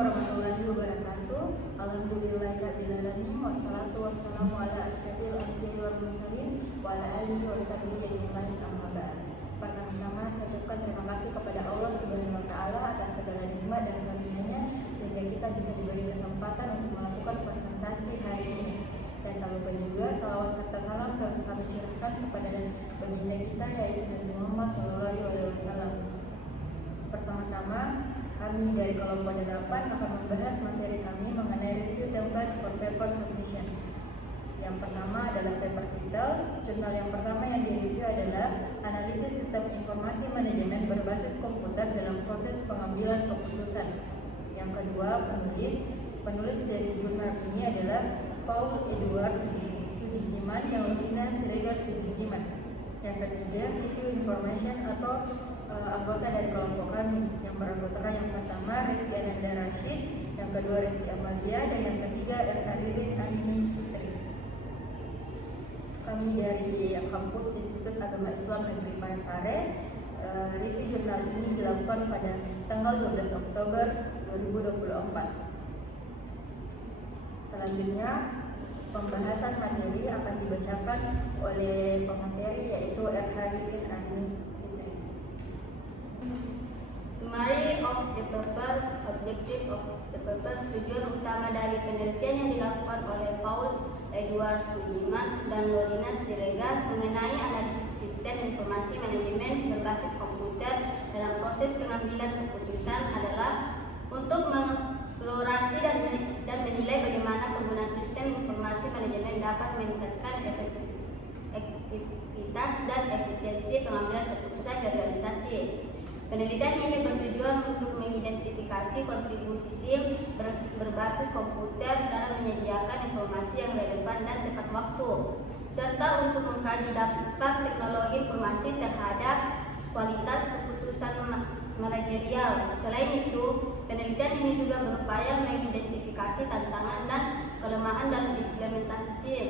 warahmatullahi wabarakatuh. Alhamdulillahirrabbilalamin. Wassalatu wassalamu ala asyrafil anbiya'i wal mursalin wa ala alihi wa sahbihi ajmain, amma ba'd. Pertama-tama saya ucapkan terima kasih kepada Allah Subhanahu wa taala atas segala nikmat dan karunia-Nya sehingga kita bisa diberi kesempatan untuk melakukan presentasi hari ini. Dan tak lupa juga salawat serta salam terus kami curahkan kepada baginda kita yaitu Nabi Muhammad SAW. Pertama-tama kami dari kelompok 8 akan membahas materi kami mengenai review template for paper submission. Yang pertama adalah paper title. Jurnal yang pertama yang direview adalah Analisis Sistem Informasi Manajemen Berbasis Komputer dalam Proses Pengambilan Keputusan. Yang kedua, penulis dari jurnal ini adalah Paul Edward Sudijiman dan Lina Siregar Sudijiman. Yang ketiga, review information atau anggota dari kelompok kami yang beranggotakan yang pertama Rizky Ananda Rashid, yang kedua Rizky Amalia, dan yang ketiga Hadirin Anini Fitri. Kami dari kampus Institut Agama Islam Negeri Parepare. Review jurnal ini dilakukan pada tanggal 12 Oktober 2024. Selanjutnya pembahasan materi akan dibacakan oleh pemateri yaitu Hadirin Anini. Summary of the paper, objective of the paper. Tujuan utama dari penelitian yang dilakukan oleh Paul Edward Sudijiman dan Lorina Siregar mengenai analisis sistem informasi manajemen berbasis komputer dalam proses pengambilan keputusan adalah untuk mengeksplorasi dan menilai bagaimana penggunaan sistem informasi manajemen dapat meningkatkan efektivitas dan efisiensi pengambilan keputusan di organisasi. Penelitian ini bertujuan untuk mengidentifikasi kontribusi SIM berbasis komputer dalam menyediakan informasi yang relevan dan tepat waktu, serta untuk mengkaji dampak teknologi informasi terhadap kualitas keputusan manajerial. Selain itu, penelitian ini juga berupaya mengidentifikasi tantangan dan kelemahan dalam implementasi SIM,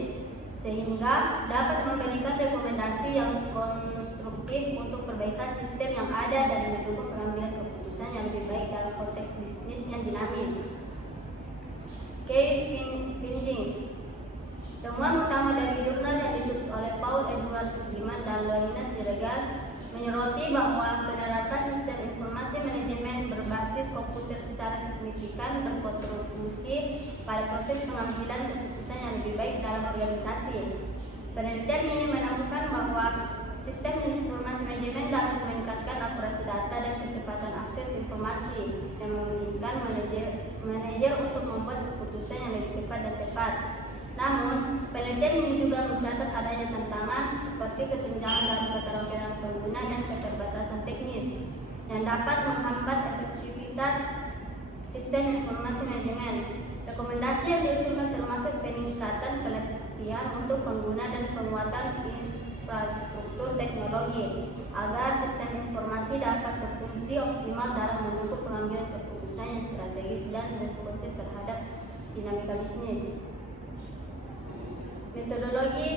sehingga dapat memberikan rekomendasi yang konstruktif untuk perbaikan sistem yang ada dan mendukung pengambilan keputusan yang lebih baik dalam konteks bisnis yang dinamis. Key findings. Temuan utama dari jurnal yang ditulis oleh Paul Edward Sudijiman dan Lorina Siregar menyoroti bahwa penerapan sistem informasi manajemen berbasis komputer secara signifikan berkontribusi pada proses pengambilan keputusan yang lebih baik dalam organisasi. Penelitian ini menemukan bahwa sistem informasi manajemen dapat meningkatkan akurasi data dan kecepatan akses informasi yang memungkinkan manajer untuk membuat keputusan yang lebih cepat dan tepat. Namun, penelitian ini juga mencatat adanya tantangan seperti kesenjangan dalam keterampilan pengguna dan keterbatasan teknis yang dapat menghambat efektivitas sistem informasi manajemen. Rekomendasi yang diusulkan termasuk peningkatan pelatihan untuk pengguna dan penguatan infrastruktur teknologi agar sistem informasi dapat berfungsi optimal dalam mendukung pengambilan keputusan yang strategis dan responsif terhadap dinamika bisnis. Metodologi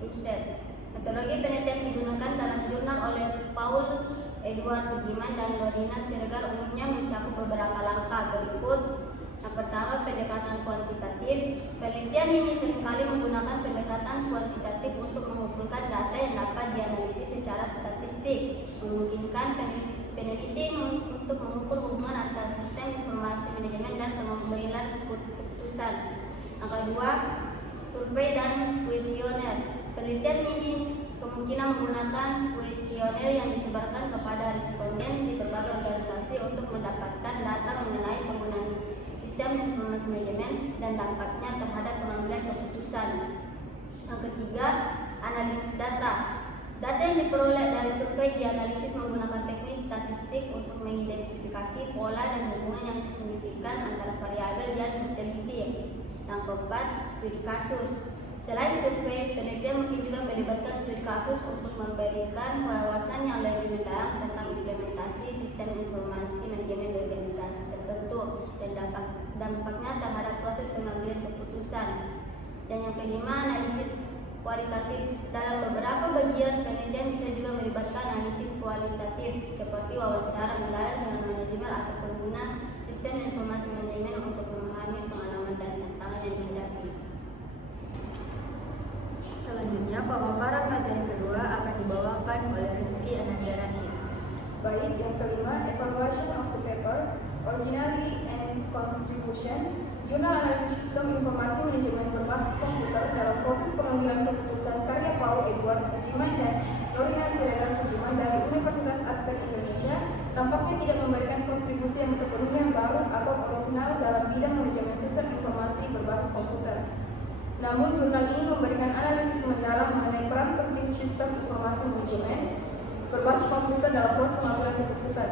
riset. Metodologi penelitian digunakan dalam jurnal oleh Paul Edward Sudijiman dan Lorina Siregar umumnya mencakup beberapa langkah berikut. Yang pertama, pendekatan kuantitatif. Penelitian ini seringkali menggunakan pendekatan kuantitatif untuk mengumpulkan data yang dapat dianalisis secara statistik, memungkinkan peneliti untuk mengukur hubungan antara sistem informasi manajemen dan pengambilan keputusan. Yang kedua, survei dan kuesioner. Penelitian ini kemungkinan menggunakan kuesioner yang disebarkan kepada responden di berbagai organisasi untuk mendapatkan data mengenai penggunaan sistem informasi manajemen dan dampaknya terhadap pengambilan keputusan. Yang ketiga, analisis data. Data yang diperoleh dari survei dianalisis menggunakan teknik statistik untuk mengidentifikasi pola dan hubungan yang signifikan antara variabel yang diteliti. Yang keempat, studi kasus. Selain survei, penelitian mungkin juga melibatkan studi kasus untuk memberikan wawasan yang lebih mendalam tentang implementasi sistem informasi manajemen di organisasi tertentu dan dampaknya terhadap proses pengambilan keputusan. Dan yang kelima, analisis kualitatif. Dalam beberapa bagian penelitian bisa juga melibatkan analisis kualitatif seperti wawancara mendalam dengan manajemen atau pengguna sistem informasi manajemen contribution, Jurnal Analisis Sistem Informasi Manajemen Berbasis Komputer dalam proses pengambilan keputusan karya Paul Edward Sujiman dan Lorina Siregar Sujiman dari Universitas Advent Indonesia tampaknya tidak memberikan kontribusi yang sepenuhnya baru atau orisinal dalam bidang manajemen sistem informasi berbasis komputer. Namun, jurnal ini memberikan analisis mendalam mengenai peran penting sistem informasi manajemen berbasis komputer dalam proses pengambilan keputusan.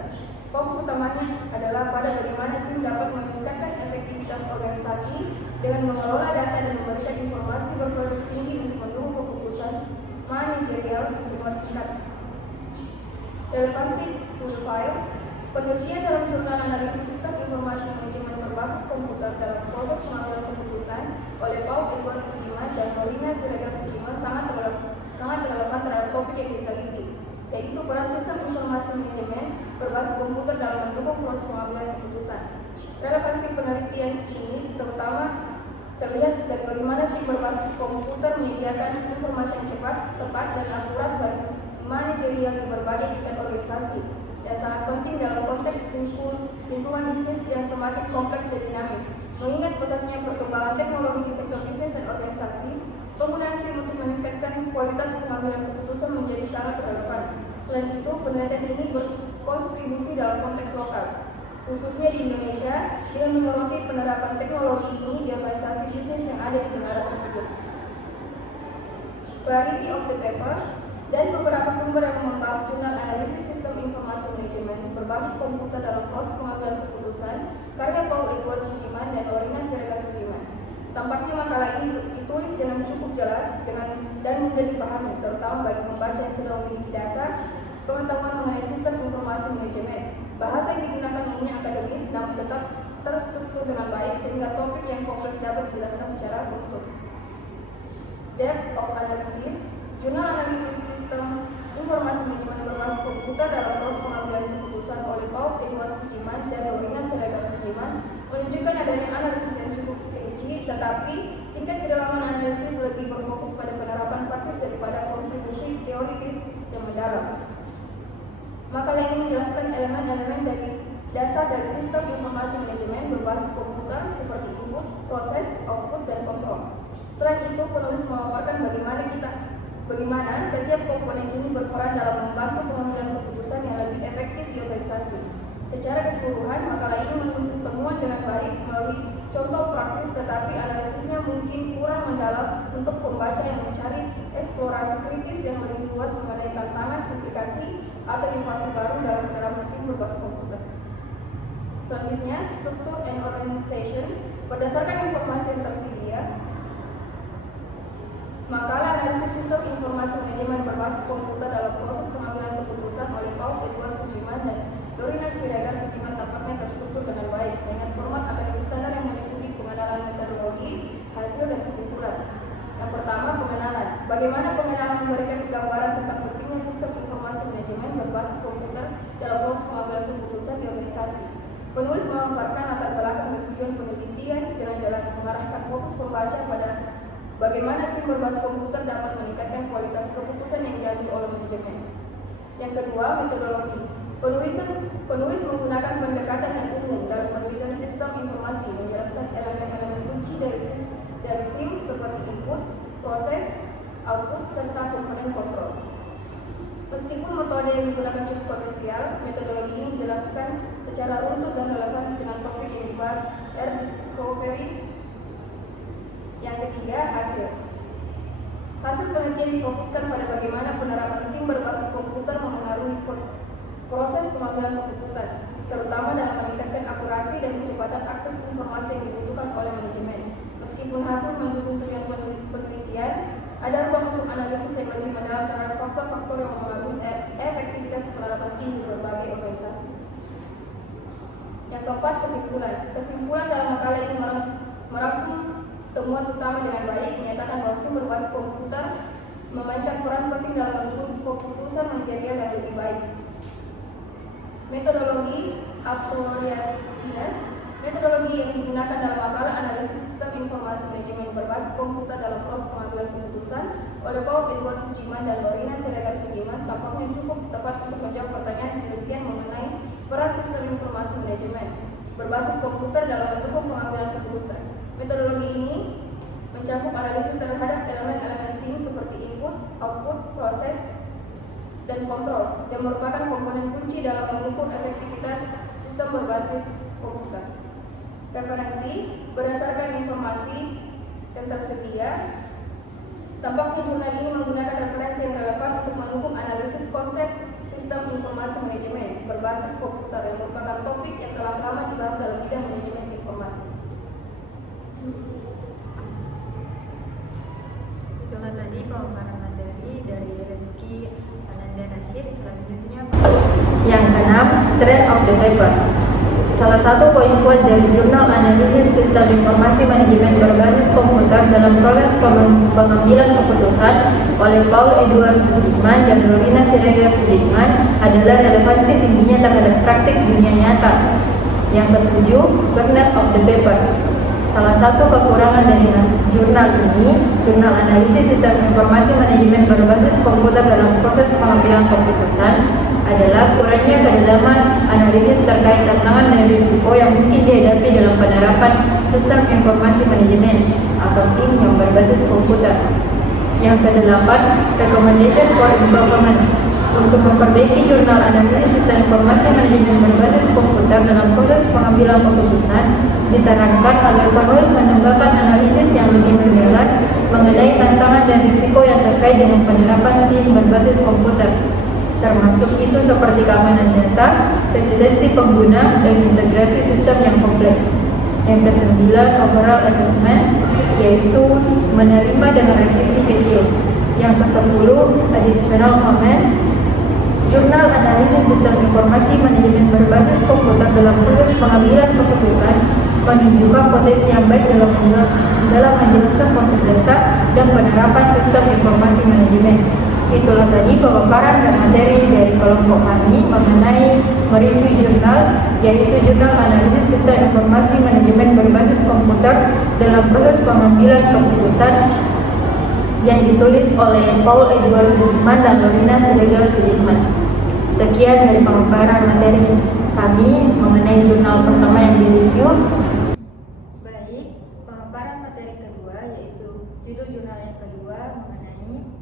Fokus utamanya adalah pada bagaimana SIM dapat meningkatkan efektivitas organisasi dengan mengelola data dan memberikan informasi berkualitas tinggi untuk mendukung keputusan manajerial di semua tingkat. Relevansi to the file. Penelitian dalam jurnal analisis sistem informasi manajemen berbasis komputer dalam proses pengambilan keputusan oleh Paul Edward Sujiman dan Lorina Siregar Sujiman sangat relevan terhadap topik yang diteliti, yaitu peran sistem informasi manajemen berbasis komputer dalam mendukung proses pengambilan keputusan. Relevansi penelitian ini terutama terlihat dari bagaimana SIM berbasis komputer menyediakan informasi yang cepat, tepat, dan akurat bagi manajerial di berbagai tingkat organisasi, dan sangat penting dalam konteks lingkungan bisnis yang semakin kompleks dan dinamis. Mengingat pesatnya perkembangan teknologi di sektor bisnis dan organisasi, penggunaan SIM untuk meningkatkan kualitas pengambilan keputusan menjadi sangat relevan. Selain itu, penelitian ini berkontribusi dalam konteks lokal, khususnya di Indonesia, dengan menyoroti penerapan teknologi ini di organisasi bisnis yang ada di negara tersebut. Clarity of the paper. Dari beberapa sumber yang membahas jurnal analisis sistem informasi manajemen berbasis komputer dalam proses pengambilan keputusan karya Paul Edward Sujiman dan Lorina Siregar Sujiman. Tampaknya makalah ini ditulis dengan cukup jelas dan mudah dipahami, terutama bagi pembaca yang sudah memiliki dasar pengetahuan mengenai sistem informasi manajemen. Bahasa yang digunakan umumnya akademis, namun tetap terstruktur dengan baik sehingga topik yang kompleks dapat dijelaskan secara utuh. Depth of analysis. Jurnal analisis sistem informasi manajemen berbasis komputer dalam proses pengambilan keputusan oleh Paul Edward Sujiman dan Lorina Siregar Sujiman menunjukkan adanya analisis yang cukup rinci, tetapi tingkat kedalaman analisis lebih berfokus pada penerapan praktis daripada kontribusi teoritis yang mendalam. Makalah ini menjelaskan elemen-elemen dari dasar dari sistem informasi manajemen berbasis komputer seperti input, proses, output, dan kontrol. Selain itu, penulis memaparkan bagaimana setiap komponen ini berperan dalam membantu pengambilan keputusan yang lebih efektif di organisasi. Secara keseluruhan, makalah ini menuntut temuan dengan baik melalui contoh praktis, tetapi analisisnya mungkin kurang mendalam untuk pembaca yang mencari eksplorasi kritis yang lebih luas mengenai tantangan, implikasi, atau inovasi baru dalam penerapan SIM berbasis komputer. Selanjutnya, struktur and organization. Berdasarkan informasi yang tersedia, makalah analisis sistem informasi manajemen berbasis komputer dalam proses pengambilan keputusan oleh Paul Edward Sujiman dan Lorina Siregar Sujiman tampaknya terstruktur dengan baik dengan format akademis standar yang meliputi pengenalan metodologi, hasil, dan kesimpulan. Yang pertama, pengenalan. Bagaimana pengenalan memberikan gambaran tentang pentingnya sistem informasi manajemen berbasis komputer dalam proses pengambilan keputusan di organisasi. Penulis memaparkan latar belakang dan tujuan penelitian dengan jelas, mengarahkan fokus pembaca pada bagaimana SIM berbasis komputer dapat meningkatkan kualitas keputusan yang diambil oleh manajemen. Yang kedua, metodologi. Penulis menggunakan pendekatan yang umum dalam penelitian sistem informasi, menjelaskan elemen-elemen kunci dari SIM seperti input, proses, output, serta komponen kontrol. Meskipun metode yang digunakan cukup komersial, metodologi ini dijelaskan secara runtut dan relevan dengan topik yang dibahas discovery. Yang ketiga, hasil. Hasil penelitian difokuskan pada bagaimana penerapan SIM berbasis komputer memengaruhi proses pengambilan keputusan, terutama dalam meningkatkan akurasi dan kecepatan akses informasi yang dibutuhkan oleh manajemen. Meskipun hasil mendukung tujuan penelitian, ada ruang untuk analisis yang lebih mendalam terhadap faktor-faktor yang mempengaruhi efektivitas penerapan SIM di berbagai organisasi. Yang keempat, kesimpulan. Kesimpulan dalam makalah ini merangkum temuan utama dengan baik, menyatakan bahwa SIM berbasis komputer memainkan peran penting dalam mendukung keputusan manajerial yang lebih baik. Metodologi appropriateness. Metodologi yang digunakan dalam makalah analisis sistem informasi manajemen berbasis komputer dalam proses pengambilan keputusan oleh Paul Edward Sujiman dan Lorina Siregar Sujiman tampaknya cukup tepat untuk menjawab pertanyaan penelitian mengenai peran sistem informasi manajemen. berbasis komputer dalam mendukung pengambilan keputusan. Metodologi ini mencakup analisis terhadap elemen-elemen SIM seperti input, output, proses, dan kontrol yang merupakan komponen kunci dalam mengukur efektivitas sistem berbasis komputer. Referensi berdasarkan informasi yang tersedia. Tampaknya jurnal ini menggunakan referensi yang relevan untuk mendukung analisis konsep sistem informasi manajemen berbasis komputer yang merupakan topik yang telah lama dibahas dalam bidang manajemen informasi. Itulah tadi pemaparan materi dari Reski Ananda Rashid. Selanjutnya Yang keenam, strength of the paper. Salah satu poin kuat dari jurnal analisis sistem informasi manajemen berbasis komputer dalam proses pengambilan keputusan oleh Paul Edward Sudirman dan Lorina Siregar Sudirman adalah relevansi tingginya terhadap praktik dunia nyata. Yang ketujuh, weakness of the paper. Salah satu kekurangan dari jurnal ini, jurnal analisis sistem informasi manajemen berbasis komputer dalam proses pengambilan keputusan, adalah kurangnya kedalaman analisis terkait tantangan dan risiko yang mungkin dihadapi dalam penerapan sistem informasi manajemen atau SIM yang berbasis komputer. Yang kedelapan, recommendation for improvement. Untuk memperbaiki jurnal analisis sistem informasi manajemen berbasis komputer dalam proses pengambilan keputusan, disarankan agar penulis menambahkan analisis yang lebih mendalam mengenai tantangan dan risiko yang terkait dengan penerapan SIM berbasis komputer, termasuk isu seperti keamanan data, residensi pengguna, dan integrasi sistem yang kompleks. Yang kesembilan, overall assessment, yaitu menerima dengan revisi kecil. Yang kesepuluh, additional comments. Jurnal analisis sistem informasi manajemen berbasis komputer dalam proses pengambilan keputusan menunjukkan potensi yang baik dalam menjelaskan konsep dasar dan penerapan sistem informasi manajemen. Itulah tadi pemaparan dan materi dari kelompok kami mengenai mereview jurnal, yaitu jurnal analisis sistem informasi manajemen berbasis komputer dalam proses pengambilan keputusan yang ditulis oleh Paul Edward Sudirman dan Lorina Siregar Sudirman. Sekian dari pemaparan materi kami mengenai jurnal pertama yang direview. baik, pemaparan materi kedua yaitu judul jurnal yang kedua mengenai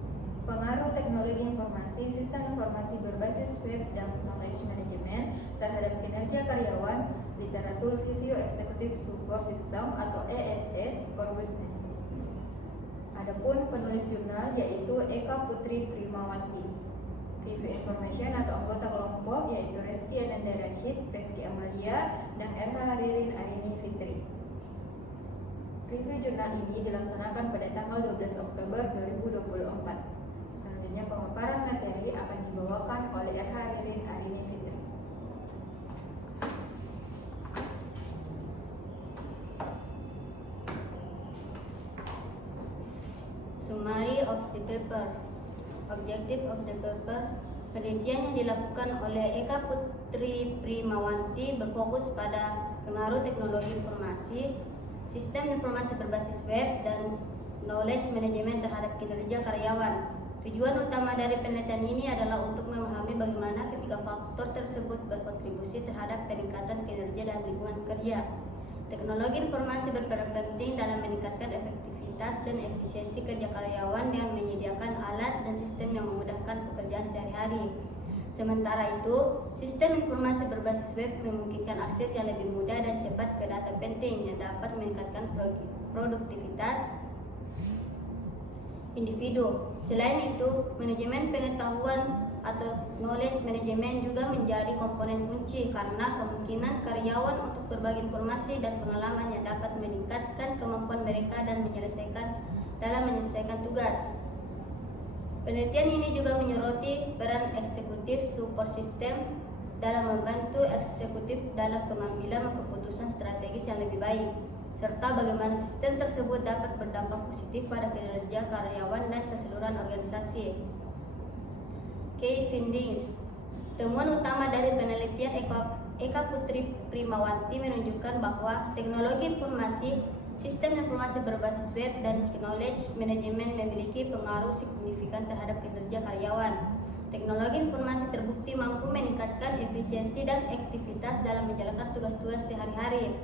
pengaruh teknologi informasi, sistem informasi berbasis web dan knowledge management terhadap kinerja karyawan, literatur review executive support system atau ESS for business. Adapun penulis jurnal yaitu Eka Putri Primawanti. Review information atau anggota kelompok yaitu Reski Ananda Rashid, Reski Amalia, dan RH Haririn Arini Fitri. Review jurnal ini dilaksanakan pada tanggal 12 Oktober 2024. Selanjutnya pemaparan materi akan dibawakan oleh RH Haririn Arini Fitri. Summary of the paper. Objective of the paper. Penelitian yang dilakukan oleh Eka Putri Primawanti berfokus pada pengaruh teknologi informasi, sistem informasi berbasis web, dan knowledge management terhadap kinerja karyawan. Tujuan utama dari penelitian ini adalah untuk memahami bagaimana ketiga faktor tersebut berkontribusi terhadap peningkatan kinerja dan lingkungan kerja. Teknologi informasi berperan penting dalam meningkatkan efektivitas dan efisiensi kerja karyawan dengan menyediakan alat dan sistem yang memudahkan pekerjaan sehari-hari. Sementara itu, sistem informasi berbasis web memungkinkan akses yang lebih mudah dan cepat ke data penting yang dapat meningkatkan produktivitas individu. Selain itu, manajemen pengetahuan atau knowledge management juga menjadi komponen kunci karena kemungkinan karyawan untuk berbagi informasi dan pengalaman yang dapat meningkatkan kemampuan mereka dan menyelesaikan tugas. Penelitian ini juga menyoroti peran eksekutif support system dalam membantu eksekutif dalam pengambilan keputusan strategis yang lebih baik, serta bagaimana sistem tersebut dapat berdampak positif pada kinerja karyawan dan keseluruhan organisasi. Key findings. Temuan utama dari penelitian Eka Putri Primawanti menunjukkan bahwa teknologi informasi, sistem informasi berbasis web, dan knowledge management memiliki pengaruh signifikan terhadap kinerja karyawan. Teknologi informasi terbukti mampu meningkatkan efisiensi dan aktivitas dalam menjalankan tugas-tugas sehari-hari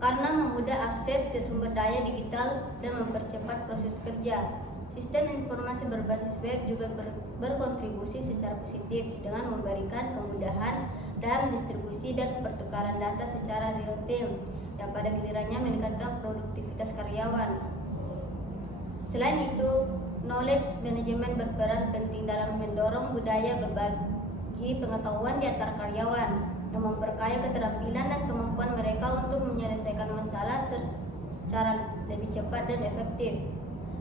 karena memudah akses ke sumber daya digital dan mempercepat proses kerja. Sistem informasi berbasis web juga berkontribusi secara positif dengan memberikan kemudahan dalam distribusi dan pertukaran data secara real time yang pada gilirannya meningkatkan produktivitas karyawan. Selain itu, knowledge management berperan penting dalam mendorong budaya berbagi pengetahuan di antara karyawan yang memperkaya keterampilan dan kemampuan mereka untuk menyelesaikan masalah secara lebih cepat dan efektif.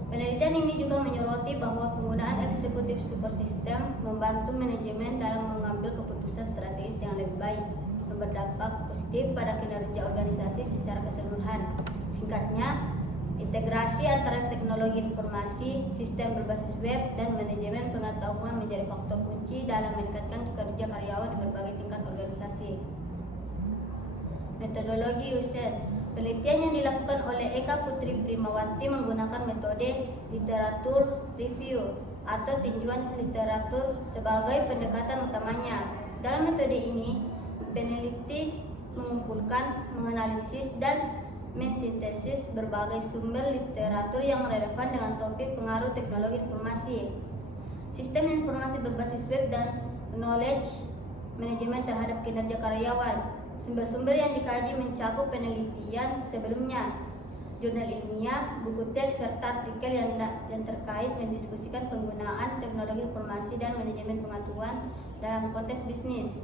Penelitian ini juga menyoroti bahwa penggunaan eksekutif support system membantu manajemen dalam mengambil keputusan strategis yang lebih baik dan berdampak positif pada kinerja organisasi secara keseluruhan. Singkatnya, integrasi antara teknologi informasi, sistem berbasis web, dan manajemen pengetahuan menjadi faktor kunci dalam meningkatkan kerja karyawan di berbagai tingkat organisasi. Metodologi USED. Penelitian yang dilakukan oleh Eka Putri Primawanti menggunakan metode literatur review atau tinjauan literatur sebagai pendekatan utamanya. Dalam metode ini, peneliti mengumpulkan, menganalisis, dan mensintesis berbagai sumber literatur yang relevan dengan topik pengaruh teknologi informasi, sistem informasi berbasis web, dan knowledge management terhadap kinerja karyawan. Sumber-sumber yang dikaji mencakup penelitian sebelumnya, jurnal ilmiah, buku teks, serta artikel yang terkait mendiskusikan penggunaan teknologi informasi dan manajemen pengetahuan dalam konteks bisnis.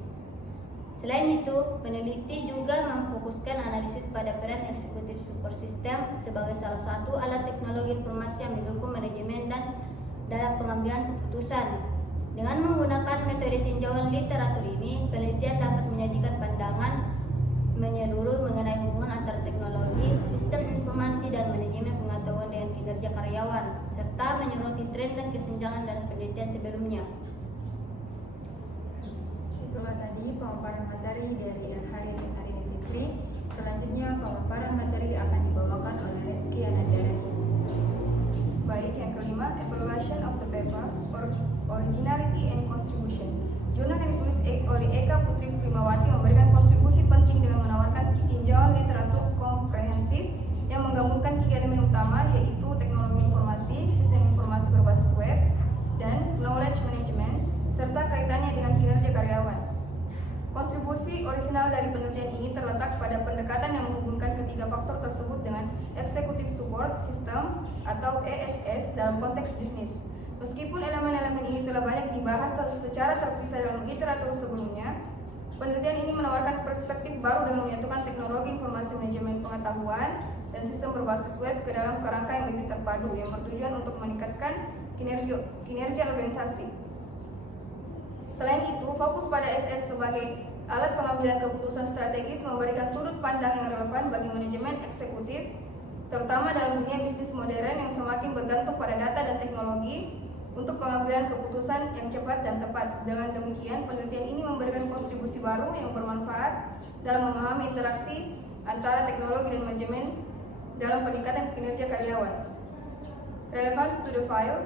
Selain itu, peneliti juga memfokuskan analisis pada peran eksekutif support system sebagai salah satu alat teknologi informasi yang mendukung manajemen dan dalam pengambilan keputusan. Dengan menggunakan metode tinjauan literatur ini, penelitian dapat menyajikan pandangan menyeluruh mengenai hubungan antara teknologi, sistem informasi, dan manajemen pengetahuan dengan kinerja karyawan, serta menyoroti tren dan kesenjangan dalam penelitian sebelumnya. Itulah tadi pemaparan materi dari Harini Fikri. Selanjutnya pemaparan materi akan dibawakan oleh Rizky Anandara. Baik, yang kelima, evaluation of the paper, originality and contribution. Jurnal yang ditulis oleh Eka Putri Primawati memberikan kontribusi penting dengan menawarkan tinjauan literatur komprehensif yang menggabungkan 3 elemen utama, yaitu teknologi informasi, sistem informasi berbasis web, dan knowledge management, serta kaitannya dengan kinerja karyawan. Kontribusi orisinal dari penelitian ini terletak pada pendekatan yang menghubungkan ketiga faktor tersebut dengan Executive Support System atau ESS dalam konteks bisnis. Meskipun elemen-elemen ini telah banyak dibahas secara terpisah dalam literatur sebelumnya, penelitian ini menawarkan perspektif baru dengan menyatukan teknologi informasi manajemen pengetahuan dan sistem berbasis web ke dalam kerangka yang lebih terpadu yang bertujuan untuk meningkatkan kinerja organisasi. Selain itu, fokus pada SS sebagai alat pengambilan keputusan strategis memberikan sudut pandang yang relevan bagi manajemen eksekutif, terutama dalam dunia bisnis modern yang semakin bergantung pada data dan teknologi untuk pengambilan keputusan yang cepat dan tepat. Dengan demikian, penelitian ini memberikan kontribusi baru yang bermanfaat dalam memahami interaksi antara teknologi dan manajemen dalam peningkatan kinerja karyawan. Relevance to the file.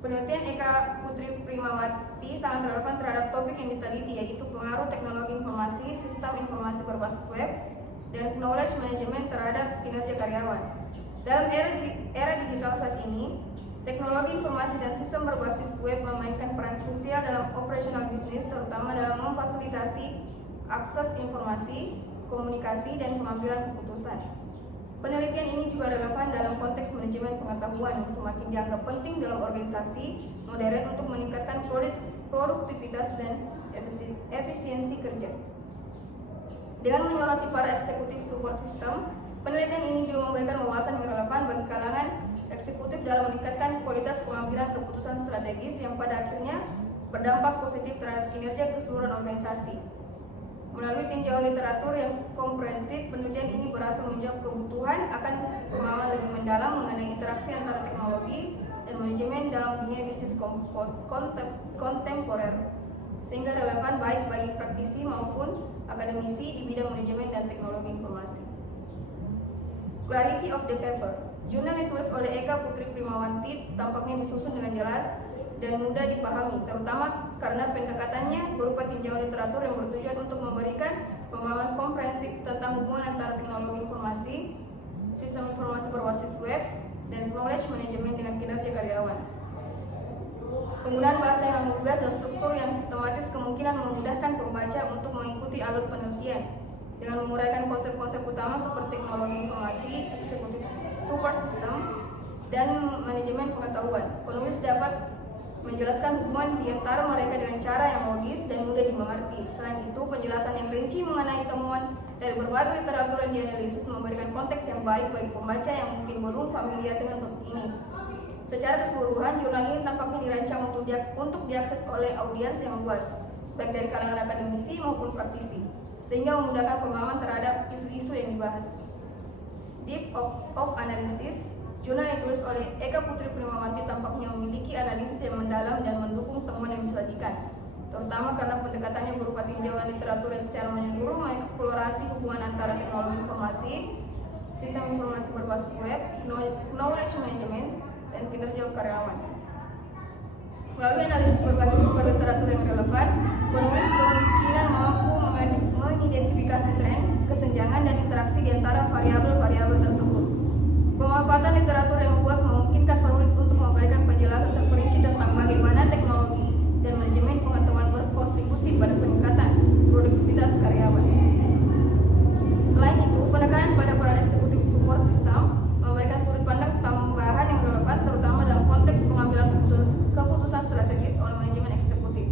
Penelitian Eka Putri Primawati sangat relevan terhadap topik yang diteliti, yaitu pengaruh teknologi informasi, sistem informasi berbasis web, dan knowledge management terhadap kinerja karyawan. Dalam era digital saat ini, teknologi informasi dan sistem berbasis web memainkan peran krusial dalam operasional bisnis, terutama dalam memfasilitasi akses informasi, komunikasi, dan pengambilan keputusan. Penelitian ini juga relevan dalam konteks manajemen pengetahuan yang semakin dianggap penting dalam organisasi modern untuk meningkatkan produktivitas dan efisiensi kerja. Dengan menyoroti para eksekutif support system, penelitian ini juga memberikan wawasan yang relevan bagi kalangan eksekutif dalam meningkatkan kualitas pengambilan keputusan strategis yang pada akhirnya berdampak positif terhadap kinerja keseluruhan organisasi. Melalui tinjauan literatur yang komprehensif, penelitian ini berhasil menjawab kebutuhan akan pemahaman lebih mendalam mengenai interaksi antara teknologi dan manajemen dalam dunia bisnis kontemporer, sehingga relevan baik bagi praktisi maupun akademisi di bidang manajemen dan teknologi informasi. Clarity of the paper. Jurnal yang ditulis oleh Eka Putri Primawanti tampaknya disusun dengan jelas dan mudah dipahami, terutama karena pendekatannya berupa tinjauan literatur yang bertujuan untuk memberikan pemahaman komprehensif tentang hubungan antara teknologi informasi, sistem informasi berbasis web, dan knowledge management dengan kinerja karyawan. Penggunaan bahasa yang lugas dan struktur yang sistematis kemungkinan memudahkan pembaca untuk mengikuti alur penelitian dengan menguraikan konsep-konsep utama seperti teknologi informasi, eksekutif support system, dan manajemen pengetahuan. Penulis dapat menjelaskan hubungan di antara mereka dengan cara yang logis dan mudah dimengerti. Selain itu, penjelasan yang rinci mengenai temuan dari berbagai literatur yang dianalisis memberikan konteks yang baik bagi pembaca yang mungkin belum familiar dengan topik ini. Secara keseluruhan, jurnal ini tampaknya dirancang untuk diakses oleh audiens yang luas, baik dari kalangan akademisi maupun praktisi, sehingga memudahkan pemahaman terhadap isu-isu yang dibahas. Deep of Analysis, jurnal yang ditulis oleh Eka Putri Primawanti tampaknya memiliki analisis yang mendalam dan mendukung temuan yang disajikan, terutama karena pendekatannya berupa tinjauan literatur yang secara menyeluruh mengeksplorasi hubungan antara teknologi informasi, sistem informasi berbasis web, knowledge management, dan kinerja karyawan. Melalui analisis berbagai sumber literatur yang relevan, penulis kemungkinan mampu mengidentifikasi tren, kesenjangan, dan interaksi di antara variabel-variabel tersebut. Pemanfaatan literatur yang luas memungkinkan penulis untuk memberikan penjelasan terperinci tentang bagaimana teknologi dan manajemen pengetahuan berkontribusi pada peningkatan produktivitas karyawan. Selain itu, penekanan pada peran eksekutif support system memberikan sudut pandang tambahan yang relevan, terutama dalam konteks pengambilan keputusan strategis oleh manajemen eksekutif.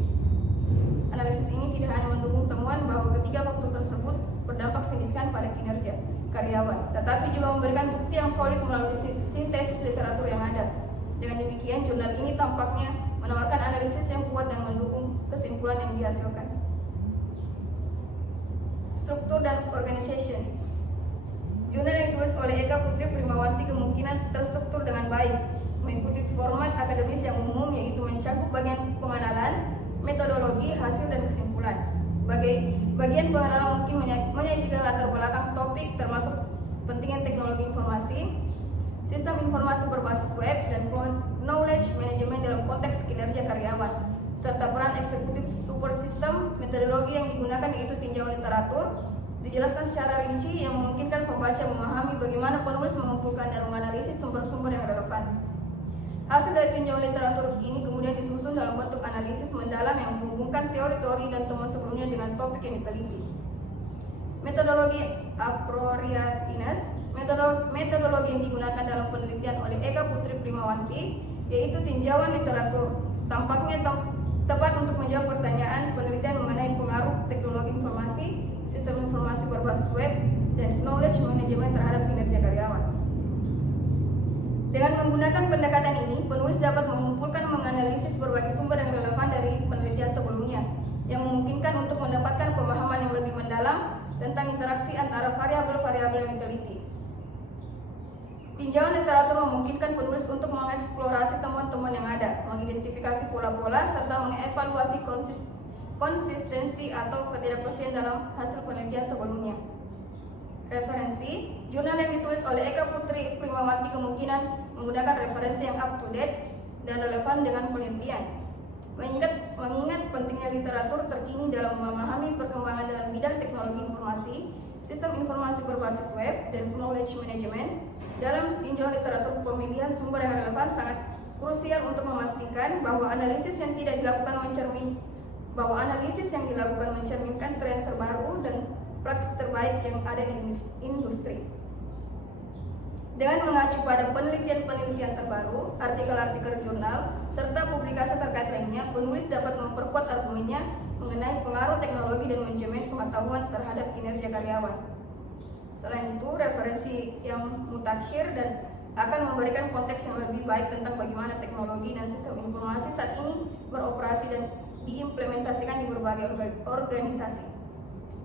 Analisis ini tidak hanya mendukung temuan bahwa ketiga faktor tersebut berdampak signifikan pada kinerja karyawan, tetapi juga memberikan bukti yang solid melalui sintesis literatur yang ada. Dengan demikian, jurnal ini tampaknya menawarkan analisis yang kuat dan mendukung kesimpulan yang dihasilkan. Struktur dan organization. Jurnal yang ditulis oleh Eka Putri Primawanti kemungkinan terstruktur dengan baik, mengikuti format akademis yang umum, yaitu mencakup bagian pengenalan, metodologi, hasil, dan kesimpulan. Bagian pengenalan mungkin menyajikan latar belakang topik termasuk pentingnya teknologi informasi, sistem informasi berbasis web, dan knowledge management dalam konteks kinerja karyawan, serta peran eksekutif support system. Metodologi yang digunakan yaitu tinjauan literatur, dijelaskan secara rinci yang memungkinkan pembaca memahami bagaimana penulis mengumpulkan dan menganalisis sumber-sumber yang relevan. Hasil dari tinjauan literatur ini kemudian disusun dalam bentuk analisis mendalam yang menghubungkan teori-teori dan temuan sebelumnya dengan topik yang diteliti. Metodologi appropriateness, metodologi yang digunakan dalam penelitian oleh Eka Putri Primawanti, yaitu tinjauan literatur, tampaknya tepat untuk menjawab pertanyaan penelitian mengenai pengaruh teknologi informasi, sistem informasi berbasis web, dan knowledge management terhadap kinerja karyawan. Dengan menggunakan pendekatan ini, penulis dapat mengumpulkan menganalisis berbagai sumber yang relevan dari penelitian sebelumnya, yang memungkinkan untuk mendapatkan pemahaman yang lebih mendalam tentang interaksi antara variabel-variabel yang diteliti. Tinjauan literatur memungkinkan penulis untuk mengeksplorasi temuan-temuan yang ada, mengidentifikasi pola-pola, serta mengevaluasi konsistensi atau ketidakpastian dalam hasil penelitian sebelumnya. Referensi, jurnal yang ditulis oleh Eka Putri Primawanti kemungkinan menggunakan referensi yang up to date dan relevan dengan penelitian. Mengingat pentingnya literatur terkini dalam memahami perkembangan dalam bidang teknologi informasi, sistem informasi berbasis web, dan knowledge management, dalam tinjauan literatur pemilihan sumber yang relevan sangat krusial untuk memastikan bahwa analisis yang dilakukan mencerminkan tren terbaru dan praktik terbaik yang ada di industri. Dengan mengacu pada penelitian-penelitian terbaru, artikel-artikel jurnal, serta publikasi terkait lainnya, penulis dapat memperkuat argumennya mengenai pengaruh teknologi dan manajemen pengetahuan terhadap kinerja karyawan. Selain itu, referensi yang mutakhir dan akan memberikan konteks yang lebih baik tentang bagaimana teknologi dan sistem informasi saat ini beroperasi dan diimplementasikan di berbagai organisasi.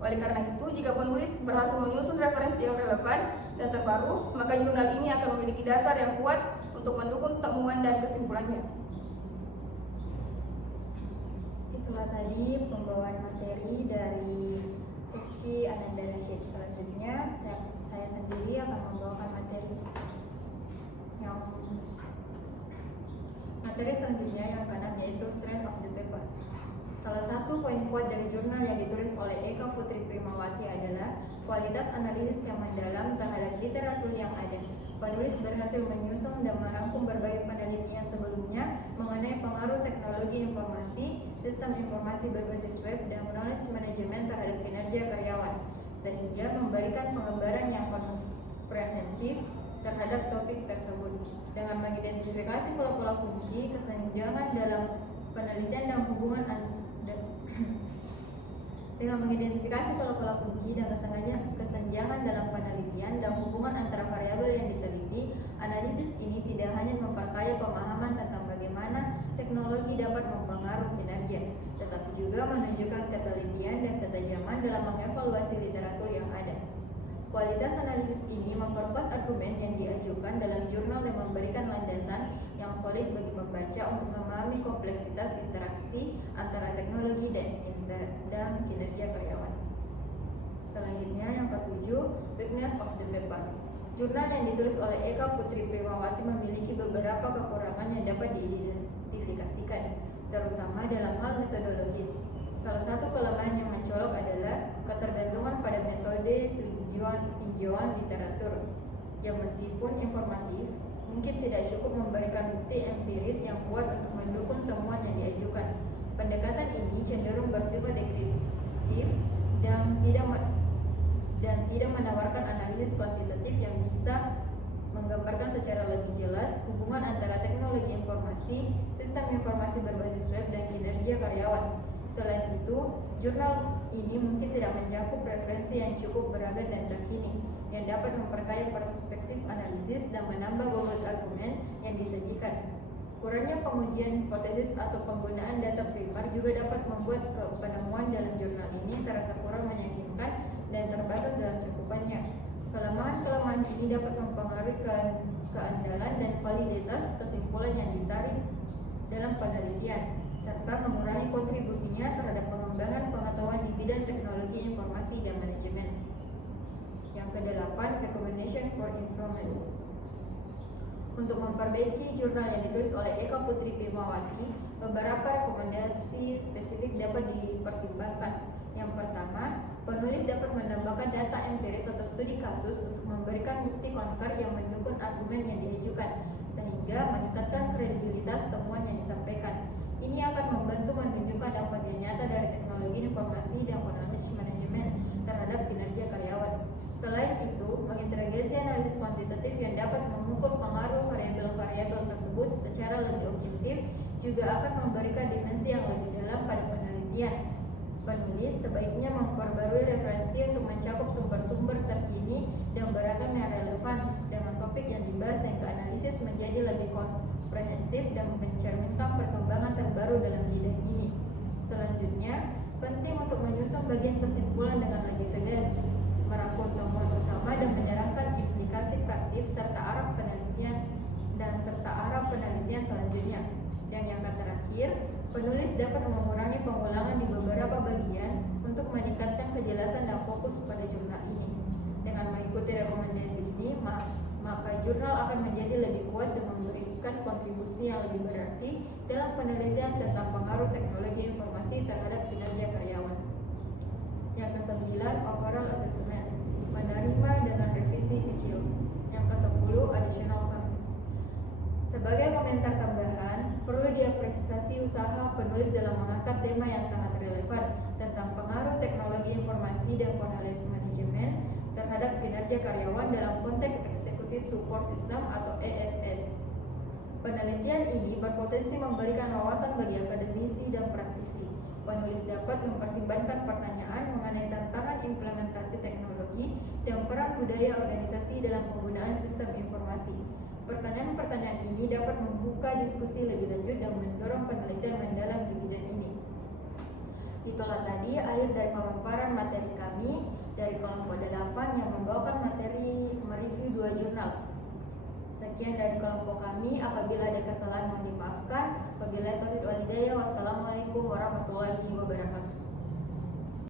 Oleh karena itu, jika penulis berhasil menyusun referensi yang relevan dan terbaru, maka jurnal ini akan memiliki dasar yang kuat untuk mendukung temuan dan kesimpulannya. Itulah tadi pembawaan materi dari Rizky Ananda Rashid. Selanjutnya, saya sendiri akan membawakan materi Materi selanjutnya yang keenam yaitu strength of the paper. Salah satu poin kuat dari jurnal yang ditulis oleh Eka Putri Primawati adalah kualitas analisis yang mendalam terhadap literatur yang ada. Penulis berhasil menyusun dan merangkum berbagai penelitian sebelumnya mengenai pengaruh teknologi informasi, sistem informasi berbasis web, dan knowledge management terhadap kinerja karyawan, sehingga memberikan pengembaraan yang komprehensif terhadap topik tersebut. Dengan mengidentifikasi pola-pola kunci, kesenjangan dalam penelitian dan hubungan dengan mengidentifikasi pola-pola kunci dan kesenjangan dalam penelitian dan hubungan antara variabel yang diteliti, analisis ini tidak hanya memperkaya pemahaman tentang bagaimana teknologi dapat mempengaruhi kinerja, tetapi juga menunjukkan ketelitian dan ketajaman dalam mengevaluasi literatur yang ada. Kualitas analisis ini memperkuat argumen yang diajukan dalam jurnal dan memberikan landasan yang solid bagi pembaca untuk memahami kompleksitas interaksi antara teknologi dan kinerja karyawan. Selanjutnya yang ketujuh, weakness of the paper. Jurnal yang ditulis oleh Eka Putri Primawati memiliki beberapa kekurangan yang dapat diidentifikasikan, terutama dalam hal metodologis. Salah satu kelemahan yang mencolok adalah ketergantungan pada metode tinjauan literatur yang meskipun informatif, mungkin tidak cukup memberikan bukti empiris yang kuat untuk mendukung temuan yang diajukan. Pendekatan ini cenderung bersifat deskriptif dan tidak menawarkan analisis kuantitatif yang bisa menggambarkan secara lebih jelas hubungan antara teknologi informasi, sistem informasi berbasis web, dan kinerja karyawan. Selain itu, jurnal ini mungkin tidak mencakup referensi yang cukup beragam dan terkini, yang dapat memperkaya perspektif analisis dan menambah bobot argumen yang disajikan. Kurangnya pengujian hipotesis atau penggunaan data primer juga dapat membuat penemuan dalam jurnal ini terasa kurang meyakinkan dan terbatas dalam cakupannya. Kelemahan-kelemahan ini dapat mempengaruhi keandalan dan validitas kesimpulan yang ditarik dalam penelitian, serta mengurangi kontribusinya terhadap pengembangan pengetahuan di bidang teknologi informasi dan manajemen. Yang kedelapan, recommendation for improvement. Untuk memperbaiki jurnal yang ditulis oleh Eka Putri Primawati, beberapa rekomendasi spesifik dapat dipertimbangkan. Yang pertama, penulis dapat menambahkan data empiris atau studi kasus untuk memberikan bukti konker yang mendukung argumen yang diajukan, sehingga meningkatkan kredibilitas temuan yang disampaikan. Ini akan membantu menunjukkan dampak yang nyata dari teknologi informasi dan knowledge management terhadap kinerja karyawan. Selain itu, menginterogasi analisis kuantitatif yang dapat mengukur pengaruh variabel-variabel tersebut secara lebih objektif juga akan memberikan dimensi yang lebih dalam pada penelitian. Penulis sebaiknya memperbarui referensi untuk mencakup sumber-sumber terkini dan beragam yang relevan dengan topik yang dibahas sehingga analisis menjadi lebih komprehensif dan mencerminkan perkembangan terbaru dalam bidang ini. Selanjutnya, penting untuk menyusun bagian kesimpulan dengan lebih tegas, merangkum temuan utama dan menerangkan implikasi praktik serta arah penelitian selanjutnya. Dan yang terakhir, penulis dapat mengurangi pengulangan di beberapa bagian untuk meningkatkan kejelasan dan fokus pada jurnal ini. Dengan mengikuti rekomendasi ini, maka jurnal akan menjadi lebih kuat dan memberikan kontribusi yang lebih berarti dalam penelitian tentang pengaruh teknologi informasi terhadap kinerja karyawan. Yang ke-9, overall assessment, menerima dengan revisi kecil. Yang ke-10, additional comments. Sebagai komentar tambahan, perlu diapresiasi usaha penulis dalam mengangkat tema yang sangat relevan tentang pengaruh teknologi informasi dan knowledge management terhadap kinerja karyawan dalam konteks Executive Support System atau ESS. Penelitian ini berpotensi memberikan wawasan bagi akademisi dan praktisi. Penulis dapat mempertimbangkan pertanyaan mengenai tantangan implementasi teknologi dan peran budaya organisasi dalam penggunaan sistem informasi. Pertanyaan-pertanyaan ini dapat membuka diskusi lebih lanjut dan mendorong penelitian mendalam di bidang ini. Itulah tadi akhir dari pemaparan materi kami dari kelompok 8 yang membawakan materi mereview 2 jurnal. Sekian dari kelompok kami, apabila ada kesalahan mohon dimaafkan. Wabillahi taufiq wal hidayah. Wassalamualaikum warahmatullahi wabarakatuh.